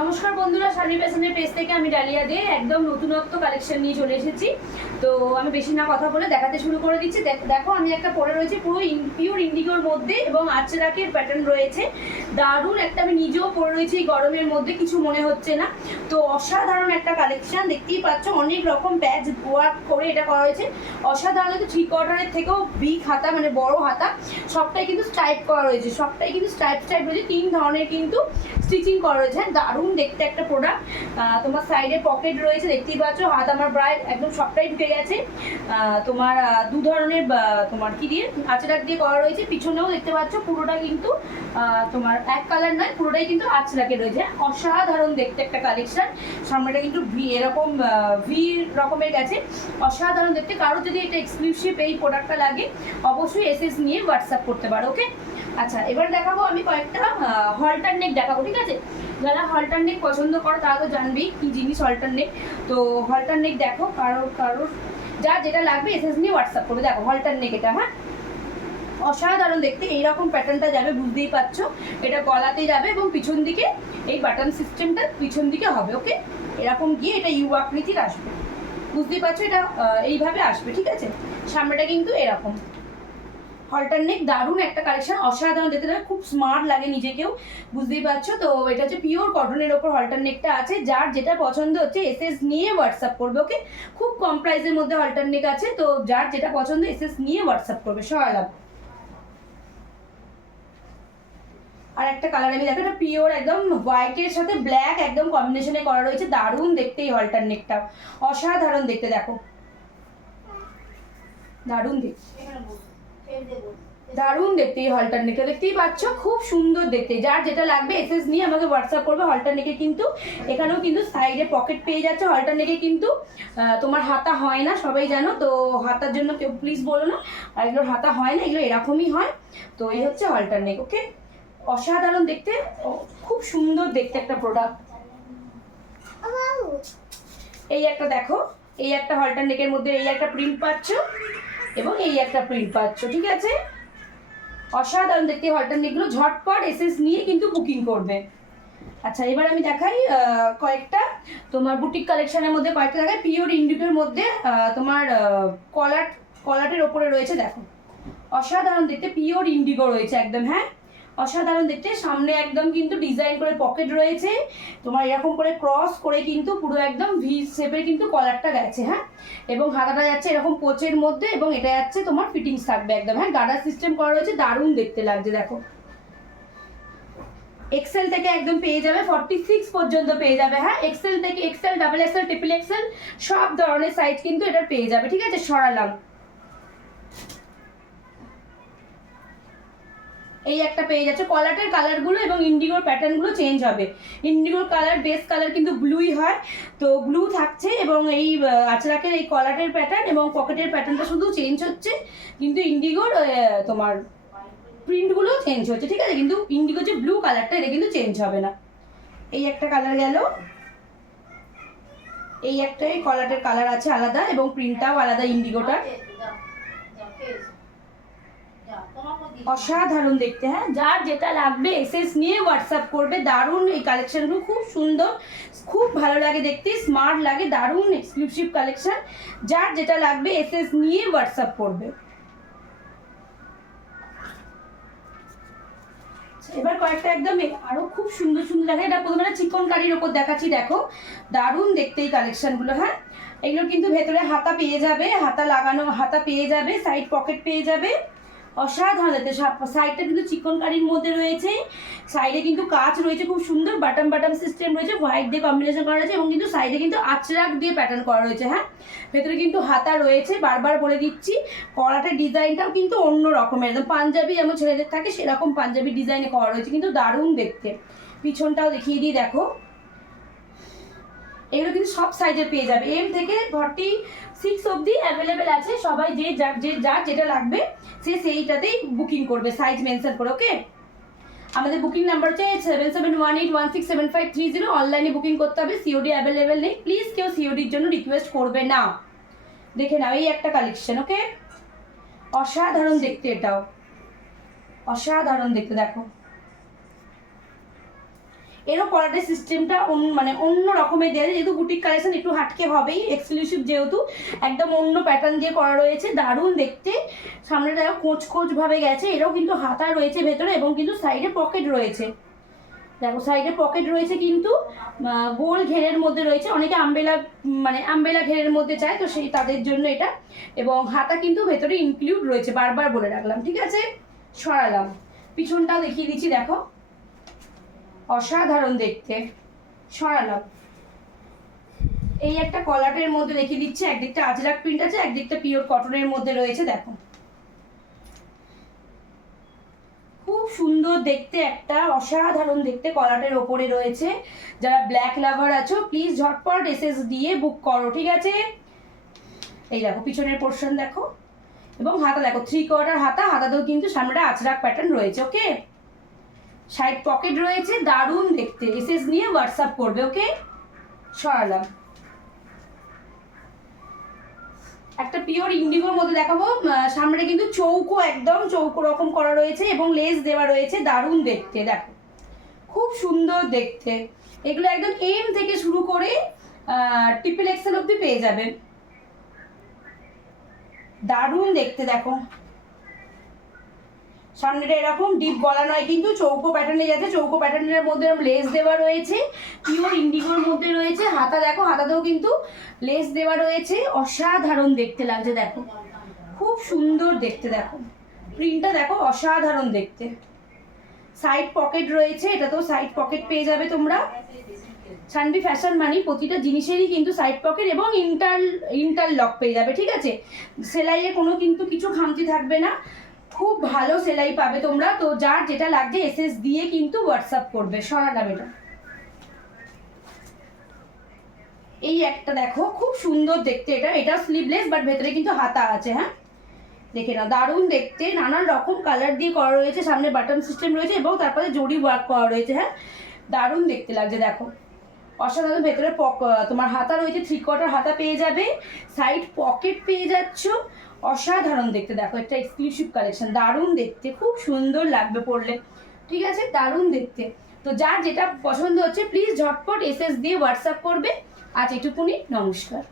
নমস্কার বন্ধুরা, শাড়ি ফ্যাশনের পেজ থেকে আমি ডালিয়া দিয়ে একদম নতুনত্ব কালেকশন নিয়ে চলে এসেছি। তো আমি বেশি না কথা বলে দেখাতে শুরু করে দিচ্ছি। দেখো আমি একটা পরে রয়েছে পুরো পিওর ইন্ডিগোর মধ্যে এবং আচরাকের প্যাটার্ন রয়েছে। দারুণ একটা, আমি নিজেও পরে রয়েছি এই গরমের মধ্যে, কিছু মনে হচ্ছে না। তো অসাধারণ একটা কালেকশন, দেখতেই পাচ্ছ অনেক রকম প্যাচ ওয়ার্ক করে এটা করা হয়েছে। অসাধারণ, 3/4 থেকেও বিগ হাতা, মানে বড় হাতা, সবটাই কিন্তু স্ট্রাইপ করা রয়েছে, সবটাই কিন্তু স্ট্রাইপ রয়েছে। 3 ধরনের কিন্তু স্টিচিং করা রয়েছে। দারুণ দেখতে একটা প্রোডাক্ট। তোমার সাইডে পকেট রয়েছে, দেখতেই পাচ্ছ। হাত আমার প্রায় একদম সবটাই ঢুকে গেছে। তোমার 2 ধরনের তোমার কি দিয়ে আঁচড়াক দিয়ে করা রয়েছে। পিছনেও দেখতে পাচ্ছ পুরোটা কিন্তু তোমার এক কালার নয়, পুরোটাই কিন্তু আঁচড়াকে রয়েছে। অসাধারণ দেখতে একটা কালেকশন। সামনেটা কিন্তু এরকম ভি রকমের গেছে, অসাধারণ দেখতে। কারো যদি এটা এক্সক্লুসিভ এই প্রোডাক্টটা লাগে অবশ্যই এসএস নিয়ে হোয়াটসঅ্যাপ করতে পারো। ওকে, আচ্ছা এবার দেখাবো আমি কয়েকটা হলটার নেক দেখাবো, ঠিক আছে? যারা হলটার নেক পছন্দ করো তারা তো জানবেই কি জিনিস হলটার নেক। তো হলটার নেক দেখো, কারোর যা যেটা লাগবে এসএস নিয়ে হোয়াটসঅ্যাপ করবে। দেখো হলটার নেক এটা, হ্যাঁ অসাধারণ দেখতে। এইরকম প্যাটার্নটা যাবে, বুঝতেই পারছো। এটা গলাতে যাবে এবং পিছন দিকে এই বাটন সিস্টেমটা পিছন দিকে হবে। ওকে, এরকম গিয়ে এটা ইউ আকৃতির আসবে, বুঝতেই পারছো। এটা এইভাবে আসবে, ঠিক আছে? সামনেটা কিন্তু এরকম হলটার নেক। দারুণ একটা কালেকশন, অসাধারণ দেখতে লাগে, খুব স্মার্ট লাগে নিজেকেও, বুঝতেই পারছো। তো এটা হচ্ছে পিওর কটনের ওপর হলটার নেকটা আছে। যার যেটা পছন্দ হচ্ছে এসএস নিয়ে হোয়াটসঅ্যাপ করবে। ওকে, খুব কম প্রাইসের মধ্যে হলটার নেক আছে। তো যার যেটা পছন্দ এসএস নিয়ে হোয়াটসঅ্যাপ করবে। সরালাম। আর একটা কালার আমি দেখো, এটা পিওর একদম হোয়াইটের সাথে ব্ল্যাক একদম কম্বিনেশনে করা রয়েছে। দারুণ দেখতে এই হলটার নেকটা, অসাধারণ দেখতে। দেখো দারুণ দেখতে, দারুণ দেখতে এই হলটার নেকটা, দেখতেই পাচ্ছ খুব সুন্দর দেখতে। যার যেটা লাগবে এসএস নিয়ে আমাকে হোয়াটসঅ্যাপ করবে। হলটার নেকে কিন্তু এখানেও কিন্তু সাইডে পকেট পেয়ে যাচ্ছে। হলটার নেকে কিন্তু তোমার হাতা হয় না, সবাই জানো। তো হাতার জন্য কেউ প্লিজ বলো না, আর এগুলোর হাতা হয় না, এগুলো এরকমই হয়। তো এই হচ্ছে হলটার নেক। ওকে, অসাধারণ দেখতে, খুব সুন্দর দেখতে একটা প্রোডাক্ট। এই একটা দেখো, এই একটা হলটার নেকের মধ্যে এই একটা প্রিন্ট পাচ্ছ এবং এই একটা প্রিন্ট পাচ্ছ, ঠিক আছে? অসাধারণ দেখতে হলটার নেকগুলো। ঝটপট এসএস নিয়ে কিন্তু বুকিং করবে। আচ্ছা এবার আমি দেখাই কয়েকটা তোমার বুটিক কালেকশনের মধ্যে কয়েকটা দেখাই। পিওর ইন্ডিগোর মধ্যে তোমার কলাটের ওপরে রয়েছে। দেখো অসাধারণ দেখতে, পিওর ইন্ডিগো রয়েছে একদম, হ্যাঁ অসাধারণ দেখতে। সামনে একদম কিন্তু ডিজাইন করে পকেট রয়েছে, তোমার এরকম করে ক্রস করে কিন্তু পুরো একদম ভি শেপের কিন্তু কলারটা গেছে, হ্যাঁ। এবং হাতাটা যাচ্ছে এরকম কোচের মধ্যে এবং এটা যাচ্ছে তোমার ফিটিংস থাকবে একদম, হ্যাঁ গার্ডার সিস্টেম করা রয়েছে। দারুণ দেখতে লাগছে। দেখো এক্সেল থেকে একদম পেয়ে যাবে 46 পর্যন্ত পেয়ে যাবে, হ্যাঁ এক্সেল থেকে XL, double XL, triple XL সব ধরনের সাইজ কিন্তু এটা পেয়ে যাবে, ঠিক আছে? সরালাম। এই একটা পেয়ে যাচ্ছে। কলারের কালারগুলো এবং ইন্ডিগোর প্যাটার্নগুলো চেঞ্জ হবে। ইন্ডিগোর কালার বেস কালার কিন্তু ব্লুই হয়, তো ব্লু থাকছে। এবং এই আচরাকের এই কলারের প্যাটার্ন এবং পকেটের প্যাটার্নটা শুধু চেঞ্জ হচ্ছে, কিন্তু ইন্ডিগোর তোমার প্রিন্টগুলো চেঞ্জ হচ্ছে, ঠিক আছে? কিন্তু ইন্ডিগো যে ব্লু কালারটা এটা কিন্তু চেঞ্জ হবে না। এই একটা কালার গেল, এই একটা কলারের কালার আছে আলাদা এবং প্রিন্টটাও আলাদা ইন্ডিগোটার। অসাধারণ দেখতে, হ্যাঁ যার যেটা লাগবে এসএস নিয়ে হোয়াটসঅ্যাপ করবে। দারুণ এই কালেকশনগুলো, খুব সুন্দর, খুব ভালো লাগে দেখতে, স্মার্ট লাগে, দারুণ এক্সক্লুসিভ কালেকশন। যার যেটা লাগবে এসএস নিয়ে হোয়াটসঅ্যাপ করবে। এবার কয়েকটা একদম আরো খুব সুন্দর সুন্দর দেখে। এটা প্রথমে চিকন কারির ওপর দেখাচ্ছি, দেখো দারুণ দেখতে এই কালেকশনগুলো, হ্যাঁ এগুলো কিন্তু ভেতরে হাতা পেয়ে যাবে, হাতা লাগানো হাতা পেয়ে যাবে, সাইড পকেট পেয়ে যাবে। অসাধারণ দেখতে। সাইডটা কিন্তু চিকন কারির মধ্যে রয়েছে, সাইডে কিন্তু কাজ রয়েছে, খুব সুন্দর বাটন সিস্টেম রয়েছে, হোয়াইট দিয়ে কম্বিনেশন করা রয়েছে এবং কিন্তু সাইডে কিন্তু আচরাক দিয়ে প্যাটার্ন করা রয়েছে, হ্যাঁ ভেতরে কিন্তু হাতা রয়েছে। বারবার বলে দিচ্ছি, কলাটের ডিজাইনটাও কিন্তু অন্য রকমের, একদম পাঞ্জাবি যেমন ছেলেদের থাকে সেরকম পাঞ্জাবি ডিজাইনে করা রয়েছে, কিন্তু দারুণ দেখতে। পিছনটাও দেখিয়ে দিই, দেখো এগুলো কিন্তু সব সাইজের পেয়ে যাবে। এম থেকে 46 অবধি অ্যাভেলেবেল আছে। সবাই যার যেটা লাগবে সে সেইটাতেই বুকিং করবে, সাইজ মেনশন করে। ওকে, আমাদের বুকিং নাম্বার হচ্ছে 7718167530। অনলাইনে বুকিং করতে হবে, সিওডি অ্যাভেলেবেল নেই। প্লিজ কেউ সিওডির জন্য রিকোয়েস্ট করবে না। দেখে নাও এই একটা কালেকশন। ওকে, অসাধারণ দেখতে, এটাও অসাধারণ দেখতে। দেখো এরও কলারের সিস্টেমটা মানে অন্য রকমের দেওয়া, যেহেতু বুটিক কালেকশন একটু হাটকে হবেই, এক্সক্লুসিভ যেহেতু, একদম অন্য প্যাটার্ন দিয়ে করা রয়েছে, দারুণ দেখতে। সামনেটা কোঁচ কোঁচ ভাবে গেছে, এরও কিন্তু হাতা রয়েছে ভেতরে এবং কিন্তু সাইডে পকেট রয়েছে। দেখো সাইডে পকেট রয়েছে, কিন্তু গোল ঘেরের মধ্যে রয়েছে। অনেকে আম্বেলা ঘেরের মধ্যে চায়, তো সেই তাদের জন্য এটা। এবং হাতা কিন্তু ভেতরে ইনক্লুড রয়েছে, বারবার বলে রাখলাম, ঠিক আছে। সরালাম, পিছনটাও দেখিয়ে দিচ্ছি, দেখো অসাধারণ দেখতে। সরালাম, এই একটা কলারের মধ্যে দেখিয়ে দিচ্ছে, একদিকটা আজরাক প্রিন্ট আছে, একদিকটা পিওর কটনের মধ্যে রয়েছে। দেখো খুব সুন্দর দেখতে, একটা অসাধারণ দেখতে কলারের ওপরে রয়েছে। যারা ব্ল্যাক লাভার আছো প্লিজ ঝটপট এসএস দিয়ে বুক করো, ঠিক আছে। এই দেখো পিছনের পোর্শন দেখো, এবং হাতা দেখো 3/4 হাতা, হাতাতেও কিন্তু সামনেটা আজরাক প্যাটার্ন রয়েছে, ওকে। সাইড পকেট রয়েছে, দারুণ দেখতে। এসএস নিয়ে হোয়াটসঅ্যাপ করবে, ওকে। সরালাম, একটা পিওর ইন্ডিগোর মধ্যে দেখাবো। সামনে কিন্তু চৌকো, একদম চৌকো রকম করা রয়েছে এবং লেস দেওয়া রয়েছে, দারুণ দেখতে। দেখো খুব সুন্দর দেখতে। এগুলো একদম এম থেকে শুরু করে ট্রিপল এক্সেল অব্দি পেয়ে যাবে, দারুণ দেখতে। দেখো সামনেটা এরকম ডিপ গলা নয়, কিন্তু চৌকো প্যাটার্নে যাচ্ছে, চৌকো প্যাটার্নের মধ্যে লেস দেওয়া রয়েছে, পিওর ইন্ডিগোর মধ্যে রয়েছে। হাতা দেখো, হাতাতেও কিন্তু লেস দেওয়া রয়েছে, অসাধারণ দেখতে লাগছে। দেখো খুব সুন্দর দেখতে, দেখো প্রিন্টটা দেখো, অসাধারণ দেখতে। সাইড পকেট রয়েছে, এটাতেও সাইড পকেট পেয়ে যাবে তোমরা। সানভি ফ্যাশন মানে প্রতিটা জিনিসেরই কিন্তু সাইড পকেট এবং ইন্টারলক পেয়ে যাবে, ঠিক আছে। সেলাইয়ে কোনো কিন্তু কিছু খামতি থাকবে না, খুব ভালো সেলাই পাবে তোমরা। তো যার যেটা লাগছে এসএস দিয়ে কিন্তু হোয়াটসঅ্যাপ করবে। সরালাম এটা, এই একটা দেখো খুব সুন্দর দেখতে। এটা স্লিভলেস, বাট ভেতরে কিন্তু হাতা আছে, হ্যাঁ দেখে নাও, দারুণ দেখতে। নানান রকম কালার দিয়ে করা রয়েছে, সামনে বাটন সিস্টেম রয়েছে এবং তারপরে জড়ি ওয়ার্ক করা রয়েছে, হ্যাঁ দারুণ দেখতে লাগছে। দেখো অসাধারণ, ভেতরে তোমার হাতা রয়েছে, 3/4 হাতা পেয়ে যাবে, সাইড পকেট পেয়ে যাচ্ছ, অসাধারণ দেখতে। দেখো একটা এক্সক্লুসিভ কালেকশন, দারুণ দেখতে, খুব সুন্দর লাগবে পরলে, ঠিক আছে, দারুণ দেখতে। তো যার যেটা পছন্দ হচ্ছে প্লিজ ঝটপট এসএস দিয়ে হোয়াটসঅ্যাপ করবে। আজ এটুকুনি, নমস্কার।